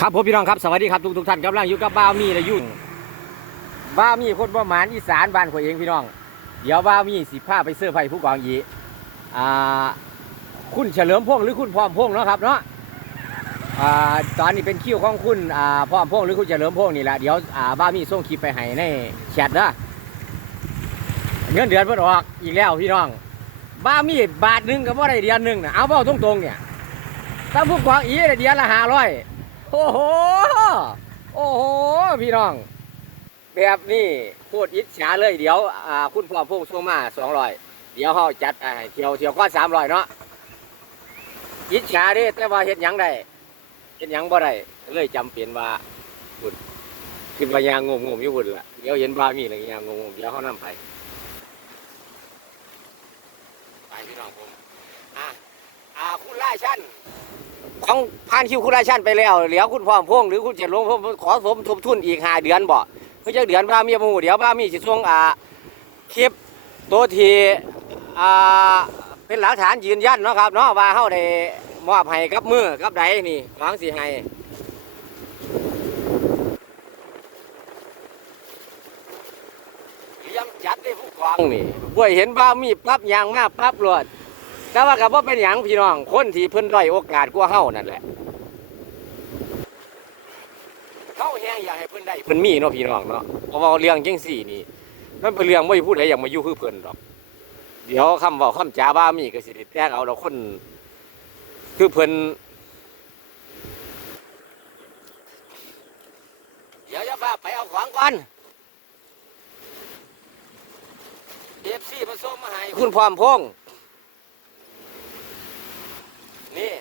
ครับผมพี่น้องครับสวัสดีครับทุกทุกๆท่านกำลังอยู่กับบ้ามีและยุ่งบ้ามีคนประมาณอีสานบ้านข่อยเองพี่น้อง เดี๋ยวบ้ามีสิพาไปเสื้อไผ่ผู้กองยีอ่าคุณเฉลิมพงษ์หรือคุณพร้อมพงษ์เนาะครับเนาะอ่าตอนนี้เป็นคิวของคุณอ่าพร้อมพงษ์หรือคุณเฉลิมพงษ์นี่แหละเดี๋ยวอ่าบ้ามีส่งคลิปไปให้ในแชทนะเงินเดือนเพิ่นออกอีกแล้วพี่น้อง บ้ามีบาทหนึ่งกับว่าได้เดือนหนึ่งนะเอาเบ้าตรงๆเนี่ยถ้าผู้กองอี้เดือนละห้าร้อย อ้โห โอ้โห พี่น้อง แบบนี้พูดอิจฉาเลยเดี๋ยวอ่าคุณพ่อพงส่งมาสองร้อยเดี๋ยวเขาจัดอ่าเที่ยวเที่ยวก็สามร้อยเนาะอิจฉาเด้แต่ว่าเฮ็ดหยังได้เฮ็ดหยังบ่ได้เลยจำเป็นว่าบุญคือว่ายางงมงมๆอยู่บุญละเดี๋ยวเห็นบ้ามีอะไรยางงมๆเดี๋ยวเขานำไปไปพี่น้องผมอ่าอ่าคุณล่าชั้น ของผ่านคิวคุณราชันไปแล้วเหลียวคุณพร้อมพงษ์หรือคุณเจริญพงษ์ขอสมทบทุนอีกห้าเดือนบ่เพื่อจะเดือนพระมีหมูเดี๋ยวพระมีสิส่งอ่าคลิปตัวทีอ่าเป็นหลักฐานยืนยันเนาะครับเนาะว่าเฮาได้มอบให้กับมือกับใดนี่หวังสิให้เตรียมจัดได้ผู้กองนี่ป่ยเห็นบ้ามีปั๊บยางมาปั๊บรวด แต่ว่ากับว่าเป็นหยังพี่น้อง คนที่เพิ่นด้อยโอกาสกว่าเฮานั่นแหละเฮาแฮงอยากให้เพิ่นได้เพิ่นมีเนาะพี่น้องเนาะเพราะว่าเรื่องจังซี่นี่มันเป็นเรื่องบ่มีผู้ใดอย่ากมายู่คือเพิ่นดอกเดี๋ยวคำเว้าคำจาบ้ามีก็สิแตกเอาดอกคน คือเพิ่นเดี๋ยวจะพาไปเอาของก่อนเอฟซีมาส่งมาให้คุณพร้อมพงษ์ นี่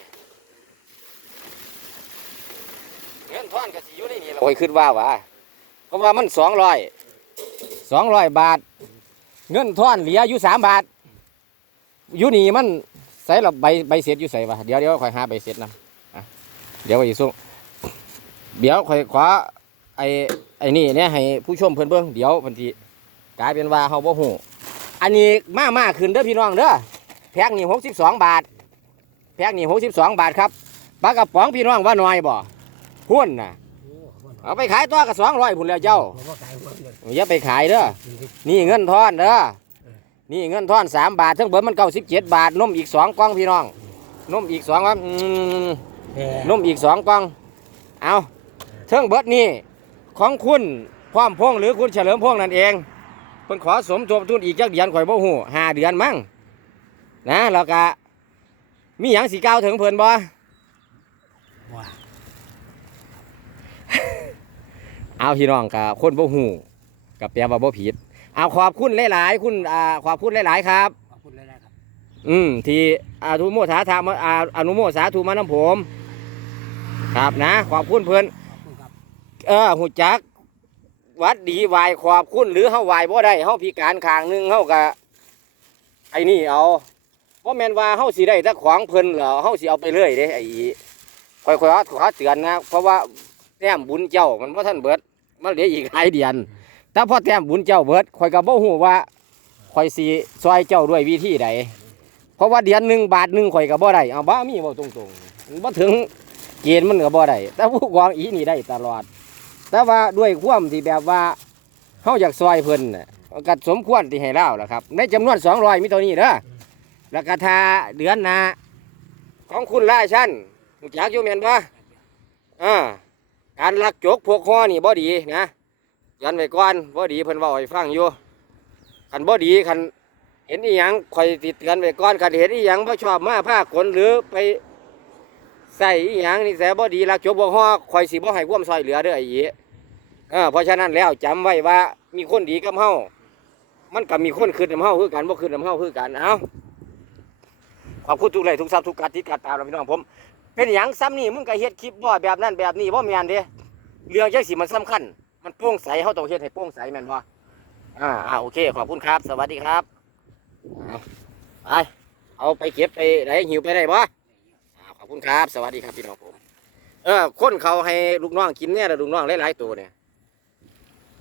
เงิ นทอนก็สิอยู่ในนี่โอ้ยคิดว่าวะเพราะว่ามันสองร้อยสองร้อยบาท เงินท่อนเหลืออยู่สามบาทอยู่นี่มันใส่ละใบใบเสร็จอยู่ใส่วะเดี๋ยวเดี๋ยวคอยหาใบเสร็จนำอะเดี๋ยวไปส่งเดี๋ยวคอยขวาไอ้ไอ้นี่เนี่ยให้ผู้ชมเพิ่นเบิ่งเดี๋ยวพันทีกลายเป็นว่าเฮาบ่ฮู้อันนี้มากมาขึ้นเด้อพี่น้องเด้อแพ็คนี่หกสิบสองบาท แพ็กนี่หกสิบสองบาทครับปลากระป๋องพี่น้องว่าน้อยบ่ หุ้นน่ะ เอาไปขายตัวกับสองร้อยพุ่นแล้วเจ้าผมว่าขายหมดเลยอย่าไปขายเด้อนี่เงินทอนเด้อนี่เงินทอนสามบาททั้งเบิดมันเก้าสิบเจ็ดบาทนมอีกสองกล่องพี่น้องนมอีกสองครับอืมแพงนมอีกสองกล่อง เอาเทิงเบิดนี่ของคุณพร้อมพงษ์หรือคุณเฉลิมพงษ์นั่นเองเพิ่นขอสมทบทุนอีกจักเดือนข่อยบ่ฮู้ห้าเดือนมั้งนะแล้วก็มีหยังสีก้าวถึงเพิ่นบ่ ว่า เอาพี่น้องกับคนบ่ฮู้กับแปลว่าบ่ผิดเอาขอบคุณหลายๆคุณอ่าขอบคุณหลายๆครับ ขอบคุณเลยนะครับ อืมที่อาทุโมสาธามาอาอนุโมสาธุมาน้ำผม ครับนะ ขอบคุณเพิ่นขอบคุณครับเออหูจัก วัดดีไหวขอบคุณหรือเฮาไหวบ่ได้เฮาพิการข้างหนึงเฮาก็ไอ้นี่เอาบ่แม่นว่าเฮาสิได้แต่ของเพิ่นเหรอเฮาสิเอาไปเรื่อยเด้ไอ้อีค่อยๆขอขอเตือนนะ เพราะว่าแต้มบุญเจ้ามันบ่ทันเบิด มันเหลืออีกหลายเดือนแต่พอแต้มบุญเจ้าเบิดข่อยก็บ่ฮู้ว่าข่อยสิซอยเจ้าด้วยวิธีใดเพราะว่าเดือนหนึ่งบาทหนึ่งข่อยก็บ่ได้เอาบ่มีเว้าตรงๆมันบ่ถึงเกณฑ์มันก็บ่ได้แต่ผู้กองอีนี่ได้ตลอด แต่ว่าด้วยความที่แบบว่าเฮาอยากซอยเพิ่นน่ะก็สมควรที่ให้เล่าแหละครับ ในจำนวน200มีเท่านี้เด้อแล้วก็ทาเดือนน้าของคุณราชันจักอยู่แม่นบ่อ่า การลักจกพวกคอนี่บ่ดีนะยันไว้ก่อนบ่ดีเพิ่นว้าให้ฟังอยู่คันบ่ดีคันเห็นอีหยังข่อยติดเตือนไว้ก่อนคันเห็นอีหยังบ่ชอบมาพากลหรือไปใส่อีหยังนี่แสบ่ดีลักจกพวกคอข่อยสิบ่ให้ความซอยเหลือเด้อไอ้อีเออเพราะฉะนั้นแล้วจำไว้ว่ามีคนดีกับเฮามันก็มีคนคืนกับเฮาคือกันบ่คืนกับเฮาคือกันเอาขอบคุณทุกไลทุกซับทุกการติดการตามเราพี่น้องผม เป็นหยังซ้ำนี่มึงก็เฮ็ดคลิปบ่แบบนั้นแบบนี้บ่แม่นเด้เรื่องจังสิมันสำคัญ มันโปร่งใสเฮาต้องเฮ็ดให้โปร่งใสแม่นบ่อ่าอ่าโอเค ขอบคุณครับ สวัสดีครับเอาไปเอาไปเก็บไปไหนหิวไปได้บ่อ่าขอบคุณครับ สวัสดีครับพี่น้องผม เออคนเขาให้ลูกน้องกินเนี่ยแล้วลูกน้องหลายๆตัวเนี่ย